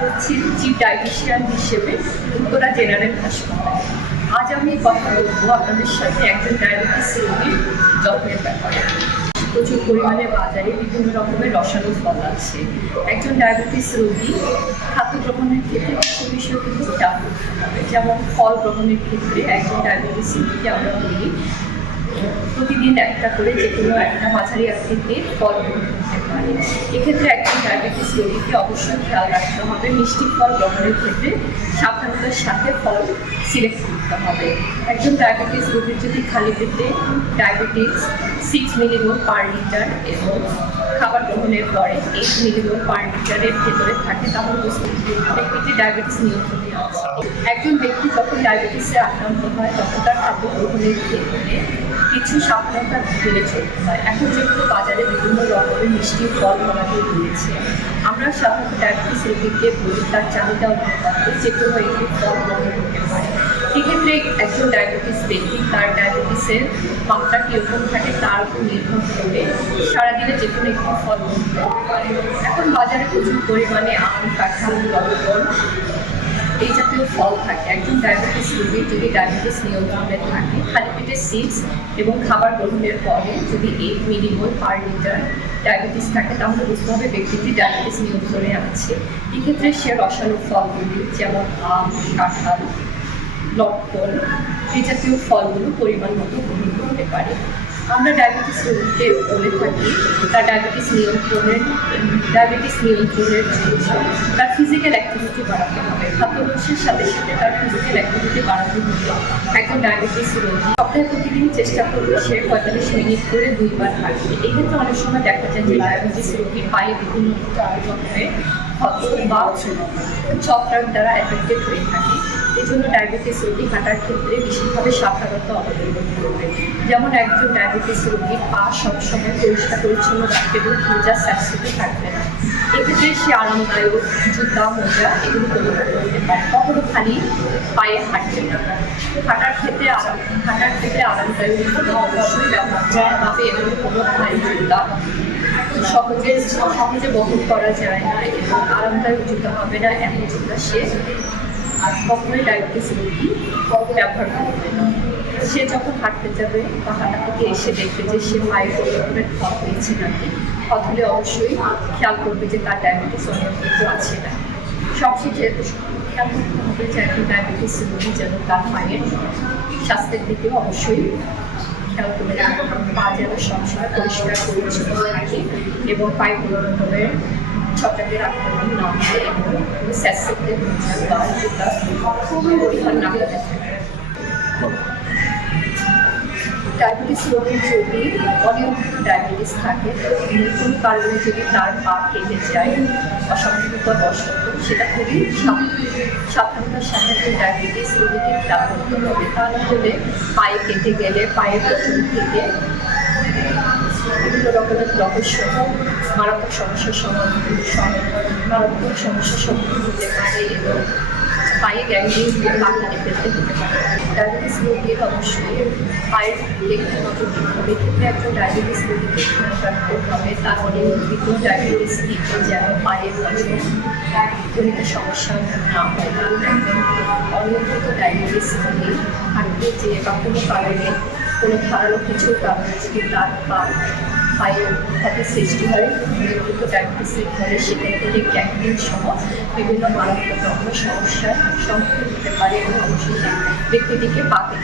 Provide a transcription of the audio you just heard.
করছি chief dietician হিসেবে Uttara general হাসপাতালে। আজ আমি কথা বলব আপনাদের সাথে একজন ডায়াবেটিস রোগীর যত্নের ব্যাপারে। প্রচুর পরিমাণে বাজারে বিভিন্ন রকমের রসালো ফল আছে। একজন ডায়াবেটিস রোগী খাদ্য গ্রহণের ক্ষেত্রে কিছু বিষয় কিন্তু হবে। যেমন ফল গ্রহণের ক্ষেত্রে একজন ডায়াবেটিস রোগীকে আমরা বলি, প্রতিদিন একটা করে যে কোনো একটা মাঝারি আকৃতির ফল গ্রহণ পারে এক্ষেত্রে একজন ডায়াবেটিস রোগীকে অবশ্যই খেয়াল রাখতে হবে। মিষ্টি ফল গ্রহণের ক্ষেত্রে সাবধানতার সাথে ফল সিলেক্ট করতে হবে। একজন ডায়াবেটিস রোগীর যদি খালি পেটে diabetes six milligram per litre এবং খাবার গ্রহণের পরে এই পার লিটারের ভেতরে থাকে তাহলে বুঝতে ব্যক্তিটি ডায়াবেটিস নিয়ন্ত্রণে আছে একজন ব্যক্তি যখন ডায়াবেটিসে আক্রান্ত হয়, তখন তার খাদ্য গ্রহণের ক্ষেত্রে কিছু সাবধানতা মেনে চলতে হয়। এখন যেহেতু বাজারে বিভিন্ন রকমের মিষ্টি ফল ফলাদি রয়েছে, আমরা সাধারণত ডায়াবেটিস রোগীকে বলি, তার চাহিদা অনুপাতে যে কোনো একটি ফল গ্রহণ করতে পারে। সেক্ষেত্রে একজন ডায়াবেটিস ব্যক্তি, তার ডায়াবেটিসের মাত্রা কীরকম থাকে তার উপর নির্ভর করে সারাদিনে যে কোনো একটি ফল এখন বাজারে প্রচুর পরিমাণে আম, কাঁঠাল, লবণ এই জাতীয় ফল থাকে। একজন ডায়াবেটিস রোগীর যদি ডায়াবেটিস নিয়ন্ত্রণে থাকে, খালি পেটে সিক্স এবং খাবার গ্রহণের পরে যদি eight millimole per litre diabetes থাকে, তাহলে বুঝতে হবে ব্যক্তিটি ডায়াবেটিস নিয়ন্ত্রণে আছে। এক্ষেত্রে সে রসালো ফলগুলি যেমন আম, কাঁঠাল লটকন এই জাতীয় ফলগুলো পরিমাণ মতো গ্রহণ করতে পারে। আমরা ডায়াবেটিস রোগীকে বলে থাকি, তার ডায়াবেটিস নিয়ন্ত্রণের ডায়াবেটিস নিয়ন্ত্রণের জন্য তার ফিজিক্যাল অ্যাক্টিভিটি বাড়াতে হবে। খাদ্যাভ্যাসের সাথে সাথে তার ফিজিক্যাল অ্যাক্টিভিটি বাড়াতে হবে। একজন ডায়াবেটিস রোগী সপ্তাহে প্রতিদিন চেষ্টা করবে সে পঁয়তাল্লিশ মিনিট করে দুইবার হাঁটবে। এক্ষেত্রে অনেক সময় দেখা যায় যে ডায়াবেটিস রোগীর পায়ে বিভিন্ন রকমের ক্ষত বা ছত্রাক দ্বারা এফেক্টেড হয়ে থাকে। এই জন্য ডায়াবেটিস রোগী হাঁটার ক্ষেত্রে বিশেষভাবে সাবধানতা অবলম্বন করবে যেমন একজন ডায়াবেটিস রোগীর পা সবসময় পরিষ্কার, পরিচ্ছন্ন রাখবে এবং মোজা স্যাঁতসেঁতে থাকবে না। এক্ষেত্রে সে আরামদায়ক জুতা, মোজা এগুলো ব্যবহার করতে পারে। কখনো খালি পায়ে হাঁটবে না। হাঁটার ক্ষেত্রে আরাম হাঁটার ক্ষেত্রে আরামদায়ক অবশ্যই ব্যবহার করতে হবে এবং কোনো ভারী জুতা সহজে সহজে বহন করা যায় না এবং আরামদায়ক জুতা হবে না, এমন জুতা সে আর কখনোই ডায়াবেটিস রোগী ব্যবহার করবে না। সে যখন হাঁটতে যাবে বা হাঁটা থেকে এসে দেখবে যে সে পায়ে রকমের ক্ষত হয়েছে নাকি। ক্ষত অবশ্যই খেয়াল করবে যে তার ডায়াবেটিস অনিয়ন্ত্রিত আছে না সবশেষে খেয়াল করতে হবে যে একজন ডায়াবেটিস রোগী যেন তার পায়ের স্বাস্থ্যের দিকে অবশ্যই খেয়াল করে পা যেন সবসময় পরিষ্কার পরিচ্ছন্ন থাকে এবং পায়ে কোনো রকমের ছটাকের আক্রমণ না হয় এবং জুতা পরিমাণ ডায়াবেটিস রোগীর যদি অনিয়ন্ত্রিত ডায়াবেটিস থাকে কোনো কারণে যদি তার পা কেটে যায় অসংখ্যতা বশত সেটা খুবই সাব- সাবধানতার সাথে ডায়াবেটিস রোগীকে খেয়াল করতে হবে। তা না হলে পায়ে কেটে গেলে, পায়ের পেছন থেকে বিভিন্ন রকমের সহ মারাত্মক সমস্যার সমাধান মারাত্মক সমস্যার সম্মুখীন হতে পারে এবং পায়ে পা কেটে ফেলতে হতে পারে। ডায়াবেটিস রোগীর অবশ্যই পায়ের দেখতে হবে। এক্ষেত্রে একজন ডায়াবেটিস রোগীকে খেয়াল রাখতে হবে, তার অনিয়ন্ত্রিত ডায়াবেটিস থেকে যেন পায়ের মাঝে জনিত সমস্যা না হয়। কারণ একজন অনিয়ন্ত্রিত ডায়াবেটিস রোগী হাঁটতে যেয়ে বা কোনো কারণে কোনো ধারালো কিছুর কারণে যদি তার পা পায়ের হাতে সৃষ্টি হয়, নিয়মিত ডায়াবেটিসের ফলে সেখান থেকে গ্যাংগ্রিন সহ বিভিন্ন মারাত্মক রকমের সমস্যার সম্মুখীন হতে পারে এবং অবশেষে ব্যক্তিটিকে বাকি